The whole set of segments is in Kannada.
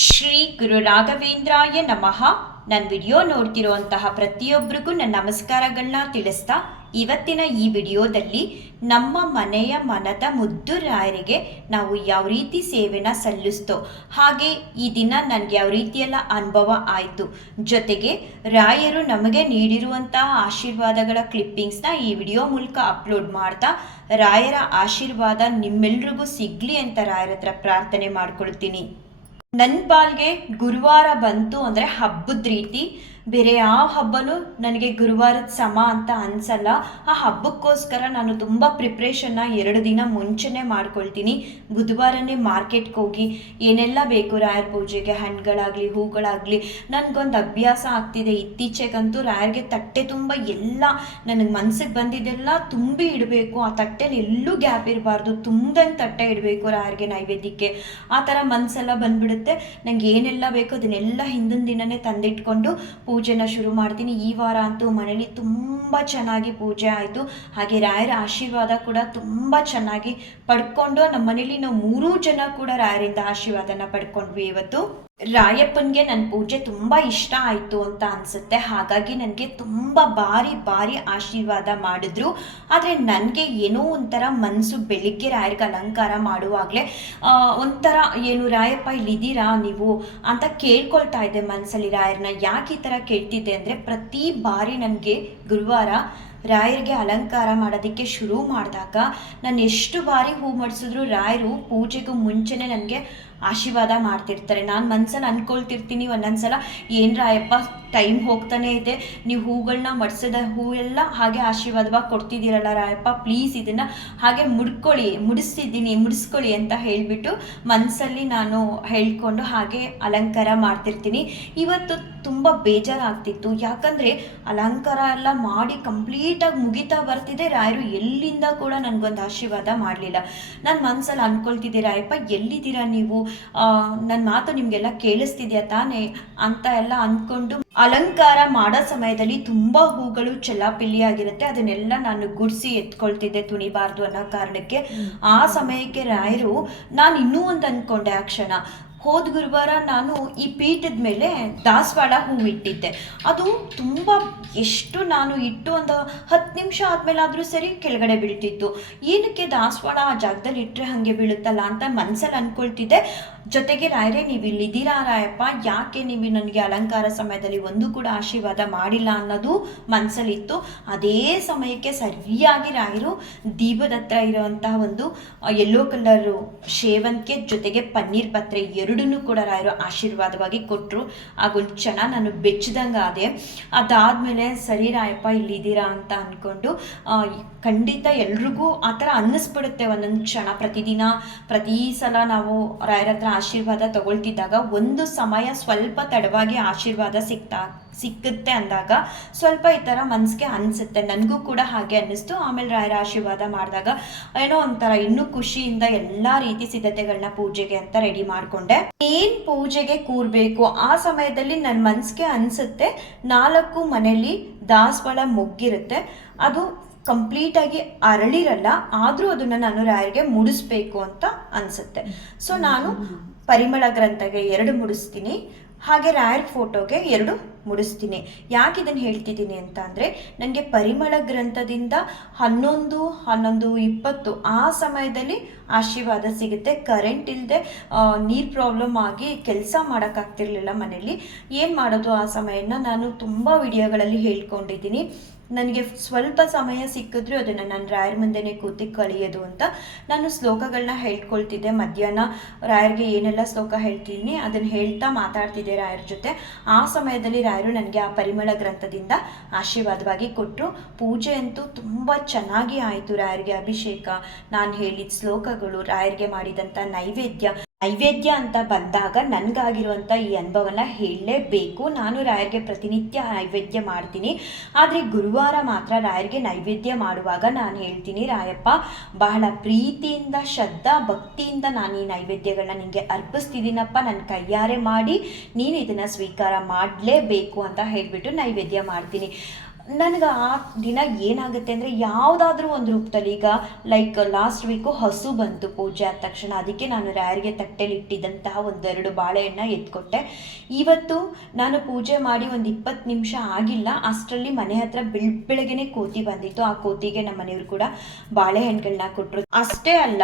ಶ್ರೀ ಗುರು ರಾಘವೇಂದ್ರಾಯ ನಮಃ. ನನ್ನ ವಿಡಿಯೋ ನೋಡ್ತಿರುವಂತಹ ಪ್ರತಿಯೊಬ್ಬರಿಗೂ ನನ್ನ ನಮಸ್ಕಾರಗಳನ್ನ ತಿಳಿಸ್ತಾ ಇವತ್ತಿನ ಈ ವಿಡಿಯೋದಲ್ಲಿ ನಮ್ಮ ಮನೆಯ ಮನದ ಮುದ್ದು ರಾಯರಿಗೆ ನಾವು ಯಾವ ರೀತಿ ಸೇವೆನ ಸಲ್ಲಿಸ್ತೋ, ಹಾಗೆ ಈ ದಿನ ನನಗೆ ಯಾವ ರೀತಿಯೆಲ್ಲ ಅನುಭವ ಆಯಿತು, ಜೊತೆಗೆ ರಾಯರು ನಮಗೆ ನೀಡಿರುವಂತಹ ಆಶೀರ್ವಾದಗಳ ಕ್ಲಿಪ್ಪಿಂಗ್ಸ್ನ ಈ ವಿಡಿಯೋ ಮೂಲಕ ಅಪ್ಲೋಡ್ ಮಾಡ್ತಾ ರಾಯರ ಆಶೀರ್ವಾದ ನಿಮ್ಮೆಲ್ರಿಗೂ ಸಿಗ್ಲಿ ಅಂತ ರಾಯರ ಹತ್ರ ಪ್ರಾರ್ಥನೆ ಮಾಡ್ಕೊಳ್ತೀನಿ. ನನ್ನ ಪಾಲ್ಗೆ ಗುರುವಾರ ಬಂತು ಅಂದರೆ ಹಬ್ಬದ ರೀತಿ ಬೇರೆ ಯಾವ ಹಬ್ಬನೂ ನನಗೆ ಗುರುವಾರದ ಸಮ ಅಂತ ಅನ್ಸಲ್ಲ. ಆ ಹಬ್ಬಕ್ಕೋಸ್ಕರ ನಾನು ತುಂಬ ಪ್ರಿಪ್ರೇಷನ್ನ ಎರಡು ದಿನ ಮುಂಚೆನೇ ಮಾಡ್ಕೊಳ್ತೀನಿ. ಬುಧವಾರನೇ ಮಾರ್ಕೆಟ್ಗೆ ಹೋಗಿ ಏನೆಲ್ಲ ಬೇಕು ರಾಯರ ಪೂಜೆಗೆ, ಹಣ್ಣುಗಳಾಗಲಿ, ಹೂಗಳಾಗಲಿ, ನನಗೊಂದು ಅಭ್ಯಾಸ ಆಗ್ತಿದೆ. ಇತ್ತೀಚೆಗಂತೂ ರಾಯರ್ಗೆ ತಟ್ಟೆ ತುಂಬ ಎಲ್ಲ ನನಗೆ ಮನಸ್ಸಿಗೆ ಬಂದಿದ್ದೆಲ್ಲ ತುಂಬಿ ಇಡಬೇಕು. ಆ ತಟ್ಟೆಲಿ ಎಲ್ಲೂ ಗ್ಯಾಪ್ ಇರಬಾರ್ದು. ತುಂಬ್ದಂಗೆ ತಟ್ಟೆ ಇಡಬೇಕು ರಾಯರಿಗೆ ನೈವೇದ್ಯಕ್ಕೆ. ಆ ಥರ ಮನಸ್ಸೆಲ್ಲ ಬಂದ್ಬಿಡುತ್ತೆ. ನಂಗೆ ಏನೆಲ್ಲ ಬೇಕೋ ಅದನ್ನೆಲ್ಲ ಹಿಂದಿನ ದಿನನೇ ತಂದಿಟ್ಕೊಂಡು ಪೂಜೆನ ಶುರು ಮಾಡ್ತೀನಿ. ಈ ವಾರ ಅಂತೂ ಮನೇಲಿ ತುಂಬ ಚೆನ್ನಾಗಿ ಪೂಜೆ ಆಯಿತು. ಹಾಗೆ ರಾಯರ ಆಶೀರ್ವಾದ ಕೂಡ ತುಂಬ ಚೆನ್ನಾಗಿ ಪಡ್ಕೊಂಡು ನಮ್ಮ ಮನೇಲಿ ನಾವು ಮೂರೂ ಜನ ಕೂಡ ರಾಯರಿಂದ ಆಶೀರ್ವಾದನ ಪಡ್ಕೊಂಡ್ವಿ ಇವತ್ತು. ರಾಯಪ್ಪನಿಗೆ ನನ್ನ ಪೂಜೆ ತುಂಬ ಇಷ್ಟ ಆಯಿತು ಅಂತ ಅನಿಸುತ್ತೆ. ಹಾಗಾಗಿ ನನಗೆ ತುಂಬ ಬಾರಿ ಬಾರಿ ಆಶೀರ್ವಾದ ಮಾಡಿದ್ರು. ಆದರೆ ನನಗೆ ಏನೋ ಒಂಥರ ಮನಸ್ಸು ಬೆಳಿಗ್ಗೆ ರಾಯರಿಗೆ ಅಲಂಕಾರ ಮಾಡುವಾಗಲೇ ಒಂಥರ ಏನು, ರಾಯಪ್ಪ ಇಲ್ಲಿದ್ದೀರಾ ನೀವು? ಅಂತ ಕೇಳ್ಕೊಳ್ತಾ ಇದ್ದೆ ಮನಸ್ಸಲ್ಲಿ ರಾಯರನ್ನ ಯಾಕೆ ಈ ಥರ ಕೇಳ್ತಿದ್ದೆ ಅಂದರೆ ಪ್ರತಿ ಬಾರಿ ನನಗೆ ಗುರುವಾರ ರಾಯರಿಗೆ ಅಲಂಕಾರ ಮಾಡೋದಕ್ಕೆ ಶುರು ಮಾಡಿದಾಗ ನಾನು ಎಷ್ಟು ಬಾರಿ ಹೂ ಮಡಿಸಿದ್ರು ರಾಯರು ಪೂಜೆಗೂ ಮುಂಚೆನೇ ನನಗೆ ಆಶೀರ್ವಾದ ಮಾಡ್ತಿರ್ತಾರೆ. ನಾನು ಮನ್ಸಲ್ಲಿ ಅನ್ಕೊಳ್ತಿರ್ತೀನಿ ಒಂದೊಂದ್ಸಲ ಏನು ರಾಯಪ್ಪ ಟೈಮ್ ಹೋಗ್ತಾನೆ ಇದೆ ನೀವು ಹೂಗಳನ್ನ ಮಡಿಸಿದ ಹೂ ಎಲ್ಲ ಹಾಗೆ ಆಶೀರ್ವಾದವಾಗಿ ಕೊಡ್ತಿದ್ದೀರಲ್ಲ ರಾಯಪ್ಪ ಪ್ಲೀಸ್ ಇದನ್ನು ಹಾಗೆ ಮುಡ್ಕೊಳ್ಳಿ, ಮುಡಿಸ್ತಿದ್ದೀನಿ, ಮುಡಿಸ್ಕೊಳ್ಳಿ ಅಂತ ಹೇಳಿಬಿಟ್ಟು ಮನಸ್ಸಲ್ಲಿ ನಾನು ಹೇಳ್ಕೊಂಡು ಹಾಗೆ ಅಲಂಕಾರ ಮಾಡ್ತಿರ್ತೀನಿ. ಇವತ್ತು ತುಂಬ ಬೇಜಾರಾಗ್ತಿತ್ತು. ಯಾಕಂದರೆ ಅಲಂಕಾರ ಎಲ್ಲ ಮಾಡಿ ಕಂಪ್ಲೀಟಾಗಿ ಮುಗಿತಾ ಬರ್ತಿದೆ. ರಾಯರು ಎಲ್ಲಿಂದ ಕೂಡ ನನಗೊಂದು ಆಶೀರ್ವಾದ ಮಾಡಲಿಲ್ಲ. ನಾನು ಮನಸ್ಸಲ್ಲಿ ಅನ್ಕೊಳ್ತಿದ್ದೆ, ರಾಯಪ್ಪ, ಎಲ್ಲಿದ್ದೀರಾ ನೀವು? ನನ್ನ ಮಾತು ನಿಮಗೆಲ್ಲ ಕೇಳಿಸ್ತಿದ್ಯಾ ತಾನೇ? ಅಂತ ಎಲ್ಲ ಅಂದ್ಕೊಂಡು ಅಲಂಕಾರ ಮಾಡೋ ಸಮಯದಲ್ಲಿ ತುಂಬ ಹೂಗಳು ಚೆಲ್ಲಾಪಿಲ್ಲಿಯಾಗಿರುತ್ತೆ. ಅದನ್ನೆಲ್ಲ ನಾನು ಗುಡಿಸಿ ಎತ್ಕೊಳ್ತಿದ್ದೆ ತುಣಿಬಾರ್ದು ಅನ್ನೋ ಕಾರಣಕ್ಕೆ. ಆ ಸಮಯಕ್ಕೆ ರಾಯರು ನಾನು ಇನ್ನೂ ಒಂದು ಅಂದ್ಕೊಂಡೆ ಆ ಕ್ಷಣ. ಹೋದ ಗುರುವಾರ ನಾನು ಈ ಪೀಠದ ಮೇಲೆ ದಾಸವಾಳ ಹೂವು ಇಟ್ಟಿದ್ದೆ ಅದು ತುಂಬ ಎಷ್ಟು ನಾನು ಇಟ್ಟು ಒಂದು ಹತ್ತು ನಿಮಿಷ ಆದಮೇಲಾದರೂ ಸರಿ ಕೆಳಗಡೆ ಬೀಳ್ತಿತ್ತು. ಏನಕ್ಕೆ ದಾಸವಾಳ ಆ ಜಾಗದಲ್ಲಿ ಇಟ್ಟರೆ ಹಾಗೆ ಬೀಳುತ್ತಲ್ಲ ಅಂತ ಮನಸ್ಸಲ್ಲಿ ಅಂದ್ಕೊಳ್ತಿದ್ದೆ ಜೊತೆಗೆ ರಾಯರೇ, ನೀವು ಇಲ್ಲಿದ್ದೀರಾ ರಾಯಪ್ಪ? ಯಾಕೆ ನೀವು ನನಗೆ ಅಲಂಕಾರ ಸಮಯದಲ್ಲಿ ಒಂದು ಕೂಡ ಆಶೀರ್ವಾದ ಮಾಡಿಲ್ಲ ಅನ್ನೋದು ಮನಸ್ಸಲ್ಲಿತ್ತು ಅದೇ ಸಮಯಕ್ಕೆ ಸರಿಯಾಗಿ ರಾಯರು ದೀಪದ ಹತ್ರ ಇರುವಂತಹ ಒಂದು ಯೆಲ್ಲೋ ಕಲರು ಶೇವಂತಿಗೆ ಜೊತೆಗೆ ಪನ್ನೀರ್ ಪತ್ರೆ ಎರಡನ್ನೂ ಕೂಡ ರಾಯರು ಆಶೀರ್ವಾದವಾಗಿ ಕೊಟ್ಟರು ಆಗೊಂದು ಕ್ಷಣ ನಾನು ಬೆಚ್ಚದಂಗೆ ಆದೆ. ಅದಾದಮೇಲೆ ಸರಿ ರಾಯಪ್ಪ ಇಲ್ಲಿದ್ದೀರಾ ಅಂತ ಅಂದ್ಕೊಂಡು ಖಂಡಿತ ಎಲ್ರಿಗೂ ಆ ಥರ ಅನ್ನಿಸ್ಬಿಡುತ್ತೆ. ಒಂದೊಂದು ಕ್ಷಣ, ಪ್ರತಿದಿನ, ಪ್ರತಿ ಸಲ ನಾವು ರಾಯರ ಹತ್ರ ಆಶೀರ್ವಾದ ತಗೊಳ್ತಿದ್ದಾಗ ಒಂದು ಸಮಯ ಸ್ವಲ್ಪ ತಡವಾಗಿ ಆಶೀರ್ವಾದ ಸಿಗ್ತಾ ಸಿಕ್ಕುತ್ತೆ ಅಂದಾಗ ಸ್ವಲ್ಪ ಈ ಥರ ಮನಸ್ಸಿಗೆ ಅನಿಸುತ್ತೆ. ನನಗೂ ಕೂಡ ಹಾಗೆ ಅನ್ನಿಸ್ತು. ಆಮೇಲೆ ರಾಯರ ಆಶೀರ್ವಾದ ಮಾಡಿದಾಗ ಏನೋ ಒಂಥರ ಇನ್ನೂ ಖುಷಿಯಿಂದ ಎಲ್ಲ ರೀತಿ ಸಿದ್ಧತೆಗಳನ್ನ ಪೂಜೆಗೆ ಅಂತ ರೆಡಿ ಮಾಡಿಕೊಂಡೆ. ಏನು ಪೂಜೆಗೆ ಕೂರಬೇಕು? ಆ ಸಮಯದಲ್ಲಿ ನನ್ನ ಮನಸ್ಸಿಗೆ ಅನಿಸುತ್ತೆ ನಾಲ್ಕು ಮನೆಯಲ್ಲಿ ದಾಸವಾಳ ಮೊಗ್ಗಿರುತ್ತೆ. ಅದು ಕಂಪ್ಲೀಟಾಗಿ ಅರಳಿರಲ್ಲ ಆದರೂ ಅದನ್ನು ನಾನು ರಾಯರಿಗೆ ಮುಡಿಸ್ಬೇಕು ಅಂತ ಅನಿಸುತ್ತೆ. ಸೊ ನಾನು ಪರಿಮಳ ಗ್ರಂಥಗೆ ಎರಡು ಮುಡಿಸ್ತೀನಿ. ಹಾಗೆ ರಾಯರ್ ಫೋಟೋಗೆ ಎರಡು ಮುಡಿಸ್ತೀನಿ. ಯಾಕೆ ಇದನ್ನು ಹೇಳ್ತಿದ್ದೀನಿ ಅಂತ ಅಂದರೆ ನನಗೆ ಪರಿಮಳ ಗ್ರಂಥದಿಂದ ಹನ್ನೊಂದು ಹನ್ನೊಂದು ಇಪ್ಪತ್ತು ಆ ಸಮಯದಲ್ಲಿ ಆಶೀರ್ವಾದ ಸಿಗುತ್ತೆ. ಕರೆಂಟ್ ಇಲ್ಲದೆ ನೀರು ಪ್ರಾಬ್ಲಮ್ ಆಗಿ ಕೆಲಸ ಮಾಡೋಕ್ಕಾಗ್ತಿರ್ಲಿಲ್ಲ ಮನೆಯಲ್ಲಿ ಏನು ಮಾಡೋದು ಆ ಸಮಯನ ನಾನು ತುಂಬ ವಿಡಿಯೋಗಳಲ್ಲಿ ಹೇಳ್ಕೊಂಡಿದ್ದೀನಿ. ನನಗೆ ಸ್ವಲ್ಪ ಸಮಯ ಸಿಕ್ಕಿದ್ರು ಅದನ್ನು ನಾನು ರಾಯರ ಮುಂದೆನೇ ಕೂತಿ ಕಳಿಯೋದು ಅಂತ ನಾನು ಶ್ಲೋಕಗಳನ್ನ ಹೇಳ್ಕೊಳ್ತಿದ್ದೆ ಮಧ್ಯಾಹ್ನ. ರಾಯರಿಗೆ ಏನೆಲ್ಲ ಶ್ಲೋಕ ಹೇಳ್ತೀನಿ ಅದನ್ನು ಹೇಳ್ತಾ ಮಾತಾಡ್ತಿದ್ದೆ ರಾಯರ ಜೊತೆ. ಆ ಸಮಯದಲ್ಲಿ ರಾಯರು ನನಗೆ ಆ ಪರಿಮಳ ಗ್ರಂಥದಿಂದ ಆಶೀರ್ವಾದವಾಗಿ ಕೊಟ್ಟರು. ಪೂಜೆ ಅಂತೂ ತುಂಬ ಚೆನ್ನಾಗಿ ಆಯಿತು ರಾಯರಿಗೆ ಅಭಿಷೇಕ. ನಾನು ಹೇಳಿದ ಶ್ಲೋಕಗಳು ರಾಯರಿಗೆ ಮಾಡಿದಂಥ ನೈವೇದ್ಯ. ನೈವೇದ್ಯ ಅಂತ ಬಂದಾಗ ನನಗಾಗಿರುವಂಥ ಈ ಅನುಭವನ ಹೇಳಲೇಬೇಕು. ನಾನು ರಾಯರಿಗೆ ಪ್ರತಿನಿತ್ಯ ನೈವೇದ್ಯ ಮಾಡ್ತೀನಿ. ಆದರೆ ಗುರುವಾರ ಮಾತ್ರ ರಾಯರಿಗೆ ನೈವೇದ್ಯ ಮಾಡುವಾಗ ನಾನು ಹೇಳ್ತೀನಿ, ರಾಯಪ್ಪ, ಬಹಳ ಪ್ರೀತಿಯಿಂದ, ಶ್ರದ್ಧಾ ಭಕ್ತಿಯಿಂದ ನಾನು ಈ ನೈವೇದ್ಯಗಳನ್ನ ನಿಮಗೆ ಅರ್ಪಿಸ್ತಿದ್ದೀನಪ್ಪ. ನನ್ನ ಕೈಯಾರೆ ಮಾಡಿ ನೀನು ಇದನ್ನು ಸ್ವೀಕಾರ ಮಾಡಲೇಬೇಕು ಅಂತ ಹೇಳಿಬಿಟ್ಟು ನೈವೇದ್ಯ ಮಾಡ್ತೀನಿ. ನನಗೆ ಆ ದಿನ ಏನಾಗುತ್ತೆ ಅಂದರೆ ಯಾವುದಾದ್ರೂ ಒಂದು ರೂಪದಲ್ಲಿ ಈಗ ಲೈಕ್ ಲಾಸ್ಟ್ ವೀಕು ಹಸು ಬಂತು ಪೂಜೆ ಆದ ತಕ್ಷಣ, ಅದಕ್ಕೆ ನಾನು ರಾಯರಿಗೆ ತಟ್ಟೆಲಿ ಇಟ್ಟಿದ್ದಂತಹ ಒಂದೆರಡು ಬಾಳೆಹಣ್ಣ ಎತ್ಕೊಟ್ಟೆ. ಇವತ್ತು ನಾನು ಪೂಜೆ ಮಾಡಿ ಒಂದು ಇಪ್ಪತ್ತು ನಿಮಿಷ ಆಗಿಲ್ಲ, ಅಷ್ಟರಲ್ಲಿ ಮನೆ ಹತ್ರ ಬೆಳ್, ಬೆಳಗ್ಗೆನೆ ಕೋತಿ ಬಂದಿತ್ತು. ಆ ಕೋತಿಗೆ ನಮ್ಮ ಮನೆಯವರು ಕೂಡ ಬಾಳೆಹಣ್ಣುಗಳನ್ನ ಕೊಟ್ಟರು ಅಷ್ಟೇ ಅಲ್ಲ,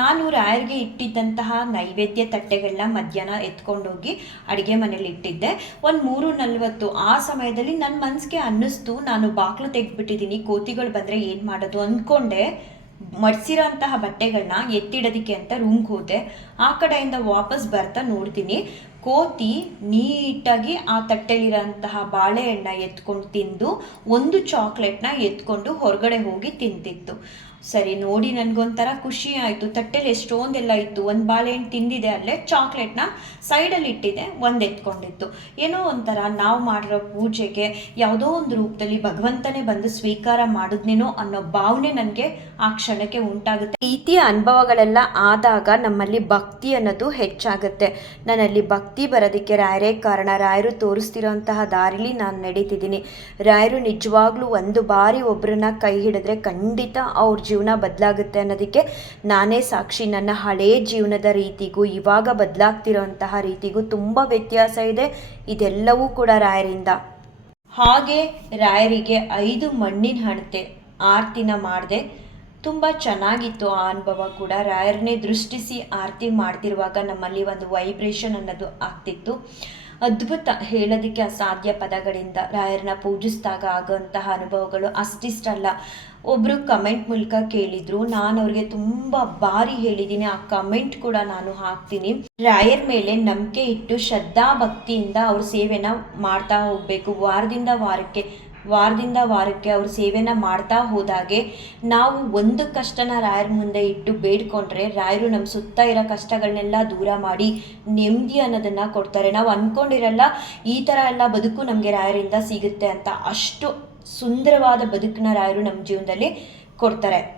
ನಾನು ರಾಯರಿಗೆ ಇಟ್ಟಿದ್ದಂತಹ ನೈವೇದ್ಯ ತಟ್ಟೆಗಳನ್ನ ಮಧ್ಯಾಹ್ನ ಎತ್ಕೊಂಡೋಗಿ ಅಡುಗೆ ಮನೇಲಿ ಇಟ್ಟಿದ್ದೆ ಒಂದು ಮೂರು ನಲ್ವತ್ತು ಆ ಸಮಯದಲ್ಲಿ ನನ್ನ ಮನಸ್ಸಿಗೆ ಅನ್ನಿಸ್ತು ನಾನು ಬಾಗ್ಲು ತೆಗೆದ್ಬಿಟ್ಟಿದ್ದೀನಿ, ಕೋತಿಗಳು ಬಂದರೆ ಏನು ಮಾಡೋದು ಅಂದ್ಕೊಂಡೆ ಮಡ್ಸಿರೋಂತಹ ಬಟ್ಟೆಗಳನ್ನ ಎತ್ತಿಡೋದಕ್ಕೆ ಅಂತ ರೂಮ್ಗೆ ಹೋದೆ. ಆ ಕಡೆಯಿಂದ ವಾಪಸ್ ಬರ್ತಾ ನೋಡ್ತೀನಿ. ಕೋತಿ ನೀಟಾಗಿ ಆ ತಟ್ಟೆಲಿರೋಂತಹ ಬಾಳೆಹಣ್ಣ ಎತ್ಕೊಂಡು ತಿಂದು, ಒಂದು ಚಾಕ್ಲೇಟ್ನ ಎತ್ಕೊಂಡು ಹೊರಗಡೆ ಹೋಗಿ ತಿಂತಿತ್ತು. ಸರಿ, ನೋಡಿ ನನಗೊಂಥರ ಖುಷಿ ಆಯಿತು. ತಟ್ಟೆಲಿ ಎಷ್ಟೊಂದೆಲ್ಲ ಇತ್ತು. ಒಂದು ಬಾಳೆಹಣ್ಣು ತಿಂದಿದೆ ಅಲ್ಲೇ. ಚಾಕ್ಲೇಟ್ನ ಸೈಡಲ್ಲಿ ಇಟ್ಟಿದೆ ಒಂದು ಎತ್ಕೊಂಡಿತ್ತು. ಏನೋ ಒಂಥರ ನಾವು ಮಾಡಿರೋ ಪೂಜೆಗೆ ಯಾವುದೋ ಒಂದು ರೂಪದಲ್ಲಿ ಭಗವಂತನೇ ಬಂದು ಸ್ವೀಕಾರ ಮಾಡಿದ್ನೇನೋ ಅನ್ನೋ ಭಾವನೆ ನನಗೆ ಆ ಕ್ಷಣಕ್ಕೆ ಉಂಟಾಗುತ್ತೆ. ರೀತಿಯ ಅನುಭವಗಳೆಲ್ಲ ಆದಾಗ ನಮ್ಮಲ್ಲಿ ಭಕ್ತಿ ಅನ್ನೋದು ಹೆಚ್ಚಾಗುತ್ತೆ. ನನ್ನಲ್ಲಿ ಭಕ್ತಿ ಬರೋದಕ್ಕೆ ರಾಯರೇ ಕಾರಣ. ರಾಯರು ತೋರಿಸ್ತಿರೋಂತಹ ದಾರಿಲಿ ನಾನು ನಡೀತಿದ್ದೀನಿ. ರಾಯರು ನಿಜವಾಗ್ಲೂ ಒಂದು ಬಾರಿ ಒಬ್ಬರನ್ನ ಕೈ ಹಿಡಿದ್ರೆ ಖಂಡಿತ ಅವ್ರ ಜೀವನ ಬದಲಾಗುತ್ತೆ ಅನ್ನೋದಕ್ಕೆ ನಾನೇ ಸಾಕ್ಷಿ. ನನ್ನ ಹಳೇ ಜೀವನದ ರೀತಿಗೂ, ಇವಾಗ ಬದಲಾಗ್ತಿರೋಂತಹ ರೀತಿಗೂ ತುಂಬ ವ್ಯತ್ಯಾಸ ಇದೆ. ಇದೆಲ್ಲವೂ ಕೂಡ ರಾಯರಿಂದ. ಹಾಗೆ ರಾಯರಿಗೆ ಐದು ಮಣ್ಣಿನ ಹಣತೆ ಆರ್ತಿನ ಮಾಡಿದೆ ತುಂಬ ಚೆನ್ನಾಗಿತ್ತು ಆ ಅನುಭವ ಕೂಡ. ರಾಯರನ್ನೇ ದೃಷ್ಟಿಸಿ ಆರತಿ ಮಾಡ್ತಿರುವಾಗ ನಮ್ಮಲ್ಲಿ ಒಂದು ವೈಬ್ರೇಷನ್ ಅನ್ನೋದು ಆಗ್ತಿತ್ತು. ಅದ್ಭುತ ಹೇಳೋದಕ್ಕೆ ಅಸಾಧ್ಯ ಪದಗಳಿಂದ ರಾಯರನ್ನ ಪೂಜಿಸಿದಾಗ ಆಗುವಂತಹ ಅನುಭವಗಳು ಅಷ್ಟಿಷ್ಟಲ್ಲ. ಒಬ್ಬರು ಕಮೆಂಟ್ ಮೂಲಕ ಕೇಳಿದ್ರು. ನಾನು ಅವ್ರಿಗೆ ತುಂಬ ಬಾರಿ ಹೇಳಿದ್ದೀನಿ ಆ ಕಮೆಂಟ್ ಕೂಡ ನಾನು ಹಾಕ್ತೀನಿ. ರಾಯರ್ ಮೇಲೆ ನಂಬಿಕೆ ಇಟ್ಟು ಶ್ರದ್ಧಾ ಭಕ್ತಿಯಿಂದ ಅವ್ರ ಸೇವೆನ ಮಾಡ್ತಾ ಹೋಗಬೇಕು. ವಾರದಿಂದ ವಾರಕ್ಕೆ ವಾರದಿಂದ ವಾರಕ್ಕೆ ಅವ್ರ ಸೇವೆನ ಮಾಡ್ತಾ ಹೋದಾಗೆ ನಾವು ಒಂದು ಕಷ್ಟನ ರಾಯರ ಮುಂದೆ ಇಟ್ಟು ಬೇಡ್ಕೊಂಡ್ರೆ ರಾಯರು ನಮ್ಮ ಸುತ್ತ ಇರೋ ಕಷ್ಟಗಳನ್ನೆಲ್ಲ ದೂರ ಮಾಡಿ ನೆಮ್ಮದಿ ಅನ್ನೋದನ್ನು ಕೊಡ್ತಾರೆ. ನಾವು ಅಂದ್ಕೊಂಡಿರಲ್ಲ ಈ ಥರ ಎಲ್ಲ ಬದುಕು ನಮಗೆ ರಾಯರಿಂದ ಸಿಗುತ್ತೆ ಅಂತ. ಅಷ್ಟು ಸುಂದರವಾದ ಬದುಕಿನ ರಾಯರು ನಮ್ಮ ಜೀವನದಲ್ಲಿ ಕೊಡ್ತಾರೆ.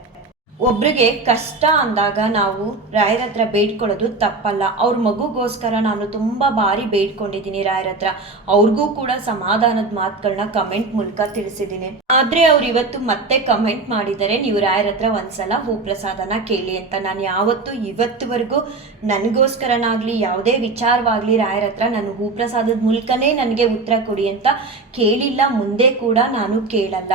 ಒಬ್ರಿಗೆ ಕಷ್ಟ ಅಂದಾಗ ನಾವು ರಾಯರ ಹತ್ರ ಬೇಡ್ಕೊಳ್ಳೋದು ತಪ್ಪಲ್ಲ. ಅವ್ರ ಮಗುಗೋಸ್ಕರ ನಾನು ತುಂಬ ಬಾರಿ ಬೇಡ್ಕೊಂಡಿದ್ದೀನಿ ರಾಯರ ಹತ್ರ. ಅವ್ರಿಗೂ ಕೂಡ ಸಮಾಧಾನದ ಮಾತುಗಳನ್ನ ಕಮೆಂಟ್ ಮೂಲಕ ತಿಳಿಸಿದ್ದೀನಿ. ಆದರೆ ಅವ್ರು ಇವತ್ತು ಮತ್ತೆ ಕಮೆಂಟ್ ಮಾಡಿದರೆ ನೀವು ರಾಯರ ಹತ್ರ ಒಂದ್ಸಲ ಹೂ ಪ್ರಸಾದನ ಕೇಳಿ ಅಂತ. ನಾನು ಯಾವತ್ತೂ ಇವತ್ತುವರೆಗೂ ನನಗೋಸ್ಕರನಾಗ್ಲಿ, ಯಾವುದೇ ವಿಚಾರವಾಗಲಿ ರಾಯರ ಹತ್ರ ನಾನು ಹೂ ಪ್ರಸಾದದ ಮೂಲಕನೇ ನನಗೆ ಉತ್ತರ ಕೊಡಿ ಅಂತ ಕೇಳಿಲ್ಲ, ಮುಂದೆ ಕೂಡ ನಾನು ಕೇಳಲ್ಲ.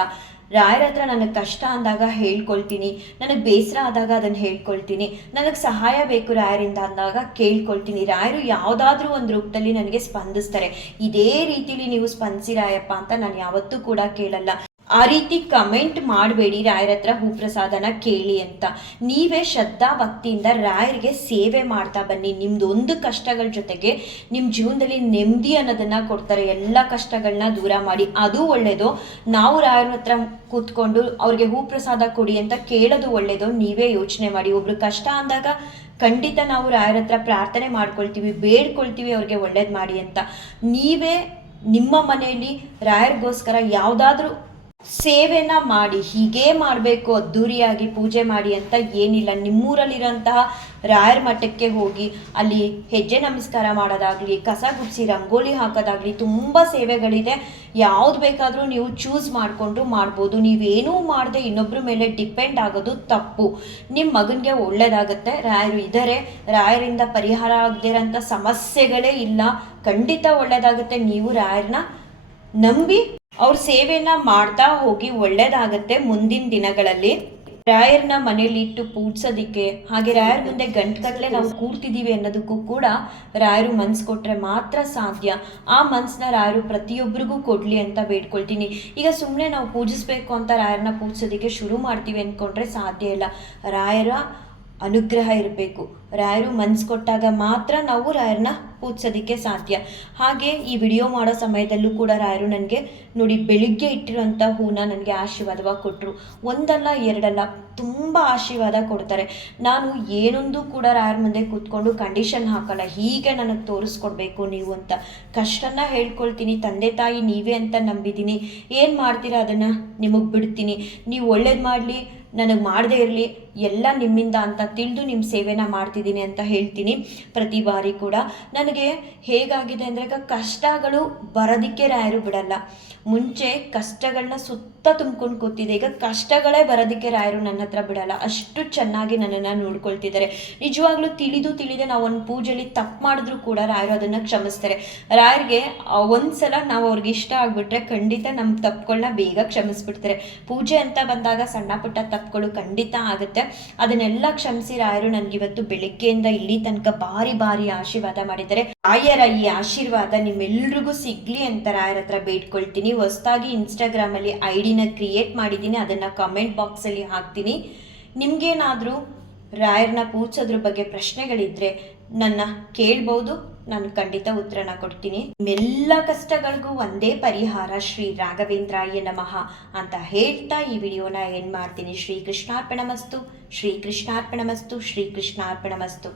ರಾಯರ ಹತ್ರ ನನಗೆ ಕಷ್ಟ ಅಂದಾಗ ಹೇಳ್ಕೊಳ್ತೀನಿ. ನನಗೆ ಬೇಸರ ಆದಾಗ ಅದನ್ನು ಹೇಳ್ಕೊಳ್ತೀನಿ. ನನಗೆ ಸಹಾಯ ಬೇಕು ರಾಯರಿಂದ ಅಂದಾಗ ಕೇಳ್ಕೊಳ್ತೀನಿ. ರಾಯರು ಯಾವುದಾದ್ರೂ ಒಂದು ರೂಪದಲ್ಲಿ ನನಗೆ ಸ್ಪಂದಿಸ್ತಾರೆ. ಇದೇ ರೀತಿಲಿ ನೀವು ಸ್ಪಂದಿಸಿರಾಯಪ್ಪ ಅಂತ ನಾನು ಯಾವತ್ತೂ ಕೂಡ ಕೇಳಲ್ಲ. ಆ ರೀತಿ ಕಮೆಂಟ್ ಮಾಡಬೇಡಿ ರಾಯರ ಹತ್ರ ಹೂಪ್ರಸಾದನ ಕೇಳಿ ಅಂತ. ನೀವೇ ಶ್ರದ್ಧಾ ಭಕ್ತಿಯಿಂದ ರಾಯರಿಗೆ ಸೇವೆ ಮಾಡ್ತಾ ಬನ್ನಿ. ನಿಮ್ದು ಒಂದು ಕಷ್ಟಗಳ ಜೊತೆಗೆ ನಿಮ್ಮ ಜೀವನದಲ್ಲಿ ನೆಮ್ಮದಿ ಅನ್ನೋದನ್ನ ಕೊಡ್ತಾರೆ. ಎಲ್ಲ ಕಷ್ಟಗಳನ್ನ ದೂರ ಮಾಡಿ. ಅದು ಒಳ್ಳೆಯದು ನಾವು ರಾಯರ ಹತ್ರ ಕೂತ್ಕೊಂಡು ಅವ್ರಿಗೆ ಹೂಪ್ರಸಾದ ಕೊಡಿ ಅಂತ ಕೇಳೋದು ಒಳ್ಳೆಯದು ನೀವೇ ಯೋಚನೆ ಮಾಡಿ. ಒಬ್ರು ಕಷ್ಟ ಅಂದಾಗ ಖಂಡಿತ ನಾವು ರಾಯರ ಹತ್ರ ಪ್ರಾರ್ಥನೆ ಮಾಡ್ಕೊಳ್ತೀವಿ, ಬೇಡ್ಕೊಳ್ತೀವಿ ಅವ್ರಿಗೆ ಒಳ್ಳೇದು ಮಾಡಿ ಅಂತ. ನೀವೇ ನಿಮ್ಮ ಮನೆಯಲ್ಲಿ ರಾಯರಿಗೋಸ್ಕರ ಯಾವುದಾದ್ರೂ ಸೇವೆನ ಮಾಡಿ, ಹೀಗೇ ಮಾಡಬೇಕು ಅದ್ಧೂರಿಯಾಗಿ ಪೂಜೆ ಮಾಡಿ ಅಂತ ಏನಿಲ್ಲ. ನಿಮ್ಮೂರಲ್ಲಿರೋಂತಹ ರಾಯರ ಮಠಕ್ಕೆ ಹೋಗಿ ಅಲ್ಲಿ ಹೆಜ್ಜೆ ನಮಸ್ಕಾರ ಮಾಡೋದಾಗಲಿ, ಕಸ ಗುಡಿಸಿ ರಂಗೋಲಿ ಹಾಕೋದಾಗಲಿ ತುಂಬ ಸೇವೆಗಳಿದೆ. ಯಾವ್ದು ಬೇಕಾದರೂ ನೀವು ಚೂಸ್ ಮಾಡಿಕೊಂಡು ಮಾಡ್ಬೋದು. ನೀವೇನೂ ಮಾಡದೆ ಇನ್ನೊಬ್ಬರ ಮೇಲೆ ಡಿಪೆಂಡ್ ಆಗೋದು ತಪ್ಪು. ನಿಮ್ಮ ಮಗನಿಗೆ ಒಳ್ಳೆಯದಾಗುತ್ತೆ ರಾಯರು ಇದ್ದರೆ ರಾಯರಿಂದ ಪರಿಹಾರ ಆಗದಿರೋಂಥ ಸಮಸ್ಯೆಗಳೇ ಇಲ್ಲ. ಖಂಡಿತ ಒಳ್ಳೆಯದಾಗುತ್ತೆ ನೀವು ರಾಯರನ್ನ ನಂಬಿ ಅವ್ರ ಸೇವೆನ ಮಾಡ್ತಾ ಹೋಗಿ ಒಳ್ಳೇದಾಗತ್ತೆ ಮುಂದಿನ ದಿನಗಳಲ್ಲಿ. ರಾಯರ್ನ ಮನೇಲಿ ಇಟ್ಟು ಪೂಡ್ಸೋದಿಕ್ಕೆ ಹಾಗೆ ರಾಯರ್ ಮುಂದೆ ಗಂಟುಗಟ್ಟಲೆ ನಾವು ಕೂರ್ತಿದ್ದೀವಿ ಅನ್ನೋದಕ್ಕೂ ಕೂಡ ರಾಯರು ಮನ್ಸು ಕೊಟ್ಟರೆ ಮಾತ್ರ ಸಾಧ್ಯ. ಆ ಮನ್ಸನ್ನ ರಾಯರು ಪ್ರತಿಯೊಬ್ಬರಿಗೂ ಕೊಡಲಿ ಅಂತ ಬೇಡ್ಕೊಳ್ತೀನಿ. ಈಗ ಸುಮ್ಮನೆ ನಾವು ಪೂಜಿಸ್ಬೇಕು ಅಂತ ರಾಯರನ್ನ ಪೂಜಿಸೋದಕ್ಕೆ ಶುರು ಮಾಡ್ತೀವಿ ಅಂದ್ಕೊಂಡ್ರೆ ಸಾಧ್ಯ ಇಲ್ಲ. ರಾಯರ ಅನುಗ್ರಹ ಇರಬೇಕು. ರಾಯರು ಮನ್ಸು ಕೊಟ್ಟಾಗ ಮಾತ್ರ ನಾವು ರಾಯರನ್ನ ಪೂಜಿಸೋದಕ್ಕೆ ಸಾಧ್ಯ. ಹಾಗೆ ಈ ವಿಡಿಯೋ ಮಾಡೋ ಸಮಯದಲ್ಲೂ ಕೂಡ ರಾಯರು ನನಗೆ ನೋಡಿ ಬೆಳಿಗ್ಗೆ ಇಟ್ಟಿರೋಂಥ ಹೂನ ನನಗೆ ಆಶೀರ್ವಾದವಾಗಿ ಕೊಟ್ಟರು ಒಂದಲ್ಲ ಎರಡಲ್ಲ ತುಂಬ ಆಶೀರ್ವಾದ ಕೊಡ್ತಾರೆ. ನಾನು ಏನೊಂದು ಕೂಡ ರಾಯರ ಮುಂದೆ ಕೂತ್ಕೊಂಡು ಕಂಡೀಷನ್ ಹಾಕಲ್ಲ, ಹೀಗೆ ನನಗೆ ತೋರಿಸ್ಕೊಡ್ಬೇಕು ನೀವು ಅಂತ. ಕಷ್ಟನ ಹೇಳ್ಕೊಳ್ತೀನಿ, ತಂದೆ ತಾಯಿ ನೀವೇ ಅಂತ ನಂಬಿದ್ದೀನಿ. ಏನು ಮಾಡ್ತೀರಾ ಅದನ್ನು? ನಿಮಗೆ ಬಿಡ್ತೀನಿ. ನೀವು ಒಳ್ಳೇದು ಮಾಡಲಿ ನನಗೆ ಮಾಡದೇ ಇರಲಿ, ಎಲ್ಲ ನಿಮ್ಮಿಂದ ಅಂತ ತಿಳಿದು ನಿಮ್ಮ ಸೇವೆನ ಮಾಡ್ತಿದ್ದೀನಿ ಅಂತ ಹೇಳ್ತೀನಿ ಪ್ರತಿ ಬಾರಿ ಕೂಡ. ನನಗೆ ಹೇಗಾಗಿದೆ ಅಂದರೆ ಕಷ್ಟಗಳು ಬರೋದಕ್ಕೆ ರಾಯರು ಬಿಡಲ್ಲ. ಮುಂಚೆ ಕಷ್ಟಗಳನ್ನ ಸುತ್ತ ತುಂಬ್ಕೊಂಡು ಕೂತಿದೆ ಈಗ ಕಷ್ಟಗಳೇ ಬರೋದಕ್ಕೆ ರಾಯರು ನನ್ನ ಹತ್ರ ಬಿಡಲ್ಲ. ಅಷ್ಟು ಚೆನ್ನಾಗಿ ನನ್ನನ್ನು ನೋಡ್ಕೊಳ್ತಿದ್ದಾರೆ. ನಿಜವಾಗ್ಲೂ ತಿಳಿದು ತಿಳಿದೆ ನಾವು ಒಂದು ಪೂಜೆಯಲ್ಲಿ ತಪ್ಪು ಮಾಡಿದ್ರು ಕೂಡ ರಾಯರು ಅದನ್ನು ಕ್ಷಮಿಸ್ತಾರೆ. ರಾಯರಿಗೆ ಒಂದ್ಸಲ ನಾವು ಅವ್ರಿಗೆ ಇಷ್ಟ ಆಗ್ಬಿಟ್ರೆ ಖಂಡಿತ ನಮ್ಮ ತಪ್ಪುಗಳನ್ನ ಬೇಗ ಕ್ಷಮಿಸ್ಬಿಡ್ತಾರೆ. ಪೂಜೆ ಅಂತ ಬಂದಾಗ ಸಣ್ಣ ಪುಟ್ಟ ತಪ್ಪುಗಳು ಖಂಡಿತ ಆಗುತ್ತೆ. ಅದನ್ನೆಲ್ಲ ಕ್ಷಮಿಸಿ ರಾಯರು ನನಗಿವತ್ತು ಬೆಳಿಗ್ಗೆಯಿಂದ ಇಲ್ಲಿ ತನಕ ಬಾರಿ ಬಾರಿ ಆಶೀರ್ವಾದ ಮಾಡಿದ್ದಾರೆ. ರಾಯರ ಈ ಆಶೀರ್ವಾದ ನಿಮ್ಮೆಲ್ರಿಗೂ ಸಿಗ್ಲಿ ಅಂತ ರಾಯರ ಹತ್ರ ಬೇಡ್ಕೊಳ್ತೀನಿ. ಹೊಸದಾಗಿ ಇನ್ಸ್ಟಾಗ್ರಾಮಲ್ಲಿ ಐ ಡಿನ ಕ್ರಿಯೇಟ್ ಮಾಡಿದ್ದೀನಿ. ಅದನ್ನು ಕಮೆಂಟ್ ಬಾಕ್ಸಲ್ಲಿ ಹಾಕ್ತೀನಿ. ನಿಮ್ಗೇನಾದರೂ ರಾಯರ್ನ ಪೂಜಿಸೋದ್ರ ಬಗ್ಗೆ ಪ್ರಶ್ನೆಗಳಿದ್ರೆ ನನ್ನ ಕೇಳ್ಬೋದು, ನಾನು ಖಂಡಿತ ಉತ್ತರನ ಕೊಡ್ತೀನಿ. ಎಲ್ಲ ಕಷ್ಟಗಳಿಗೂ ಒಂದೇ ಪರಿಹಾರ ಶ್ರೀ ರಾಘವೇಂದ್ರಾಯ ನಮಃ ಅಂತ ಹೇಳ್ತಾ ಈ ವಿಡಿಯೋನ ಏನ್ ಮಾಡ್ತೀನಿ. ಶ್ರೀ ಕೃಷ್ಣಾರ್ಪಣಮಸ್ತು ಶ್ರೀ ಕೃಷ್ಣಾರ್ಪಣಮಸ್ತು ಶ್ರೀ ಕೃಷ್ಣಾರ್ಪಣಮಸ್ತು